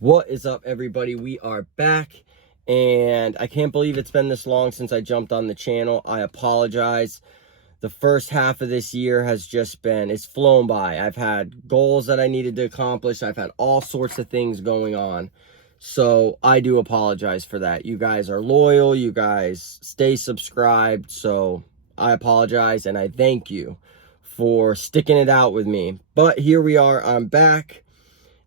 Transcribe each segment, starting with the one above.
What is up, everybody? We are back, and I can't believe it's been this long since I jumped on the channel. I apologize. The first half of this year has just been, it's flown by. I've had goals that I needed to accomplish. I've had all sorts of things going on. So I do apologize for that. You guys are loyal. You guys stay subscribed. So I apologize, and I thank you for sticking it out with me. But here we are. I'm back.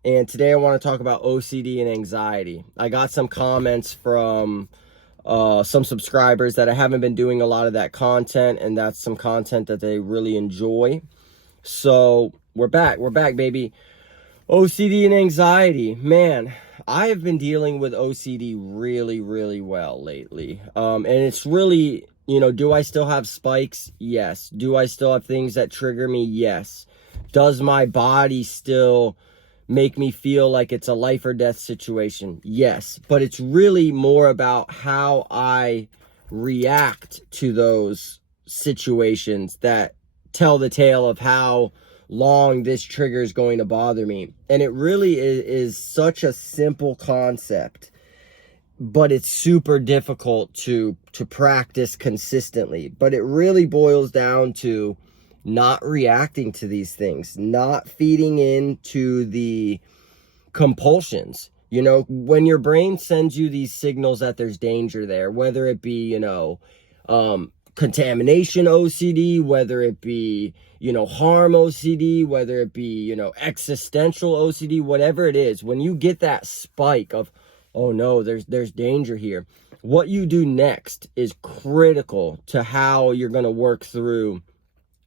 And today I want to talk about OCD and anxiety. I got some comments from some subscribers that I haven't been doing a lot of that content, and that's some content that they really enjoy. So we're back, baby. OCD and anxiety. Man, I have been dealing with OCD really well lately. And it's really, do I still have spikes? Yes. Do I still have things that trigger me? Yes. Does my body still make me feel like it's a life or death situation? Yes. But it's really more about how I react to those situations that tell the tale of how long this trigger is going to bother me. And it really is such a simple concept, but it's super difficult to practice consistently. But it really boils down to not reacting to these things, not feeding into the compulsions. When your brain sends you these signals that there's danger there, whether it be, contamination OCD, whether it be, harm OCD, whether it be, existential OCD, whatever it is, when you get that spike of, oh no, there's danger here, what you do next is critical to how you're going to work through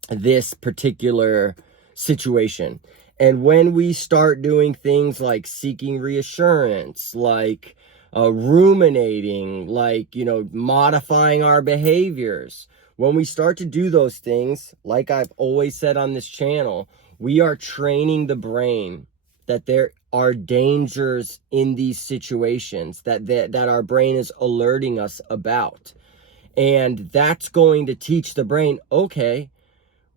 this particular situation. And when we start doing things like seeking reassurance, like ruminating, like, modifying our behaviors, when we start to do those things, like I've always said on this channel, we are training the brain that there are dangers in these situations that our brain is alerting us about. And that's going to teach the brain, okay,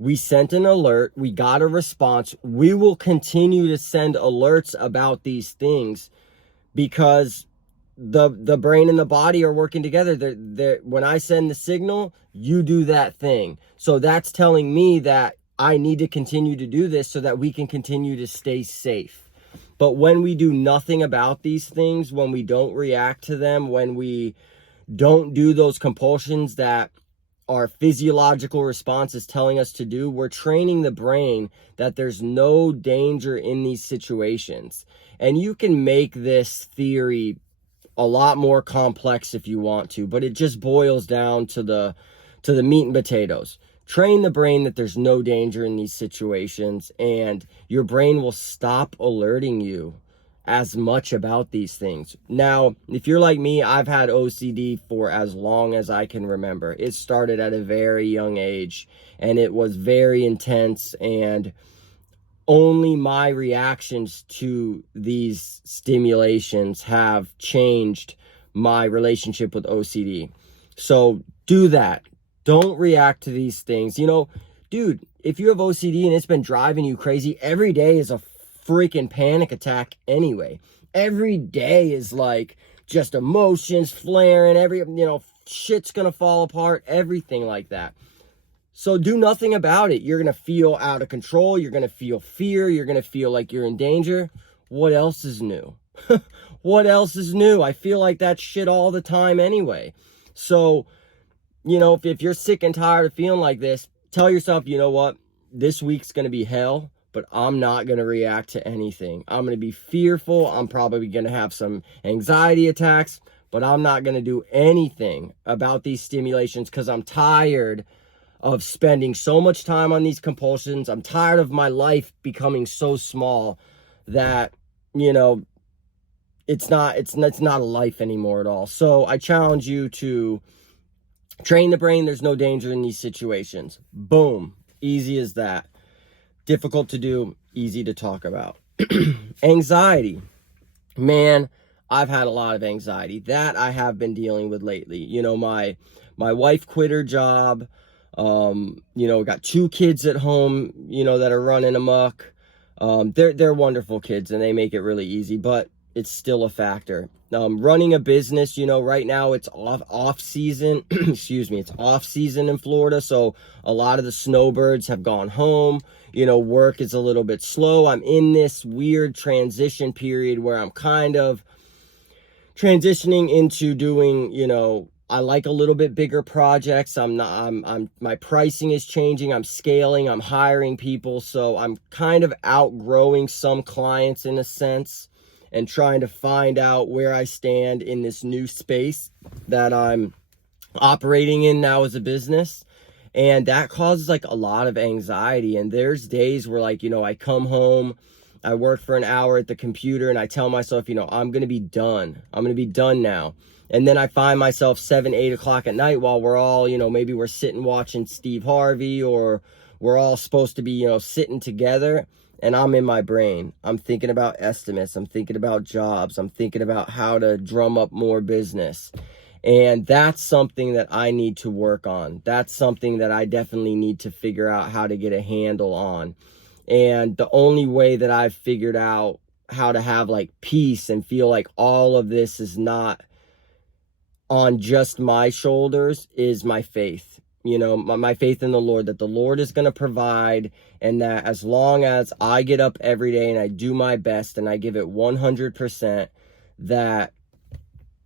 we sent an alert, we got a response, we will continue to send alerts about these things because the brain and the body are working together. When I send the signal, you do that thing. So that's telling me that I need to continue to do this so that we can continue to stay safe. But when we do nothing about these things, when we don't react to them, when we don't do those compulsions that our physiological response is telling us to do, we're training the brain that there's no danger in these situations. And you can make this theory a lot more complex if you want to, but it just boils down to the meat and potatoes. Train the brain that there's no danger in these situations, and your brain will stop alerting you as much about these things. Now, if you're like me, I've had OCD for as long as I can remember. It started at a very young age, and it was very intense, and only my reactions to these stimulations have changed my relationship with OCD. So do that. Don't react to these things. Dude, if you have OCD and it's been driving you crazy, every day is a freaking panic attack anyway. Every day is like just emotions flaring, shit's gonna fall apart, everything like that. So do nothing about it. You're gonna feel out of control, you're gonna feel fear, you're gonna feel like you're in danger. What else is new? What else is new? I feel like that shit all the time anyway. So, if you're sick and tired of feeling like this, tell yourself, you know what? This week's gonna be hell, but I'm not going to react to anything. I'm going to be fearful. I'm probably going to have some anxiety attacks, but I'm not going to do anything about these stimulations because I'm tired of spending so much time on these compulsions. I'm tired of my life becoming so small that, it's not a life anymore at all. So I challenge you to train the brain. There's no danger in these situations. Boom. Easy as that. Difficult to do, easy to talk about. Anxiety. Man, I've had a lot of anxiety. That I have been dealing with lately. My wife quit her job. Got 2 kids at home, that are running amok. They're wonderful kids and they make it really easy. But it's still a factor. Running a business, you know, right now it's off season. Excuse me, it's off season in Florida, so a lot of the snowbirds have gone home. You know, work is a little bit slow. I'm in this weird transition period where I'm kind of transitioning into doing, you know, I like a little bit bigger projects. My pricing is changing. I'm scaling, I'm hiring people. So I'm kind of outgrowing some clients in a sense and trying to find out where I stand in this new space that I'm operating in now as a business. And that causes like a lot of anxiety. And there's days where, like, you know, I come home, I work for an hour at the computer, and I tell myself, you know, I'm going to be done. I'm going to be done now. And then I find myself 7, 8 o'clock at night while we're all, you know, maybe we're sitting watching Steve Harvey, or we're all supposed to be, you know, sitting together, and I'm in my brain. I'm thinking about estimates. I'm thinking about jobs. I'm thinking about how to drum up more business. And that's something that I need to work on. That's something that I definitely need to figure out how to get a handle on. And the only way that I've figured out how to have like peace and feel like all of this is not on just my shoulders is my faith. You know, my faith in the Lord, that the Lord is going to provide, and that as long as I get up every day and I do my best and I give it 100%, that,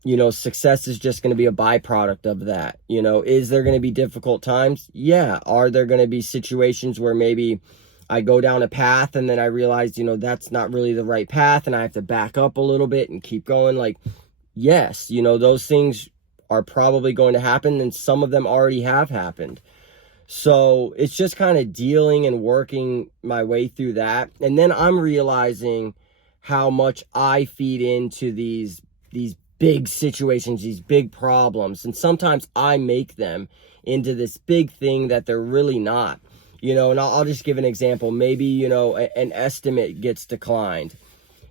you know, success is just going to be a byproduct of that. You know, is there going to be difficult times? Yeah. Are there going to be situations where maybe I go down a path and then I realize, you know, that's not really the right path and I have to back up a little bit and keep going? Like, yes, you know, those things are probably going to happen, and some of them already have happened. So it's just kind of dealing and working my way through that. And then I'm realizing how much I feed into these big situations, these big problems. And sometimes I make them into this big thing that they're really not. You know, and I'll just give an example. Maybe, you know, an estimate gets declined.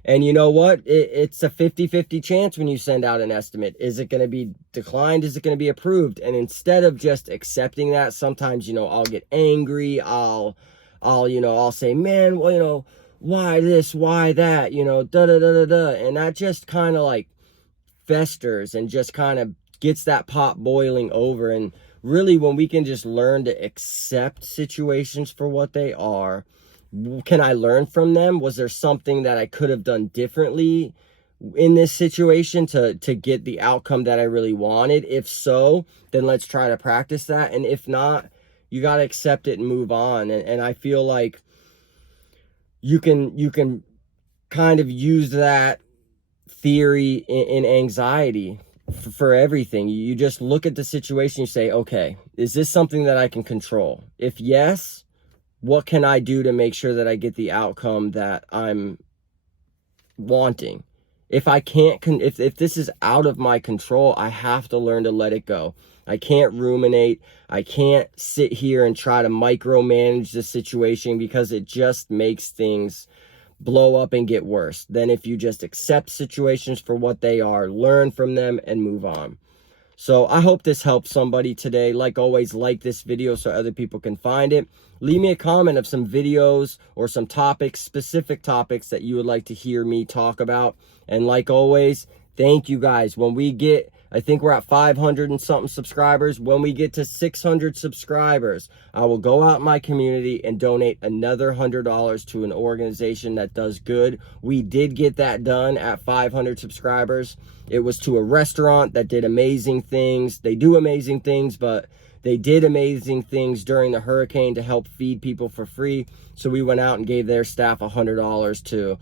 And you know what? It's a 50-50 chance when you send out an estimate. Is it going to be declined? Is it going to be approved? And instead of just accepting that, sometimes, you know, I'll get angry. I'll say, man, well, you know, why this, why that, you know, da da da da da. And that just kind of like festers and just kind of gets that pot boiling over. And really, when we can just learn to accept situations for what they are, can I learn from them? Was there something that I could have done differently in this situation to get the outcome that I really wanted? If so, then let's try to practice that. And if not, you got to accept it and move on. And I feel like you can kind of use that theory in anxiety for everything. You just look at the situation, you say, okay, is this something that I can control? If yes, what can I do to make sure that I get the outcome that I'm wanting? If I can't, if this is out of my control, I have to learn to let it go. I can't ruminate. I can't sit here and try to micromanage the situation, because it just makes things blow up and get worse than if you just accept situations for what they are, learn from them, and move on. So I hope this helps somebody today. Like always, like this video so other people can find it. Leave me a comment of some videos or some topics, specific topics that you would like to hear me talk about. And like always, thank you guys. When we get, I think we're at 500 and something subscribers. When we get to 600 subscribers, I will go out in my community and donate another $100 to an organization that does good. We did get that done at 500 subscribers. It was to a restaurant that did amazing things. They do amazing things, but they did amazing things during the hurricane to help feed people for free. So we went out and gave their staff $100 to,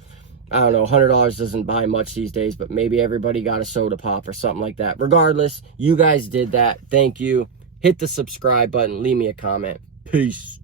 I don't know, $100 doesn't buy much these days, but maybe everybody got a soda pop or something like that. Regardless, you guys did that. Thank you. Hit the subscribe button. Leave me a comment. Peace.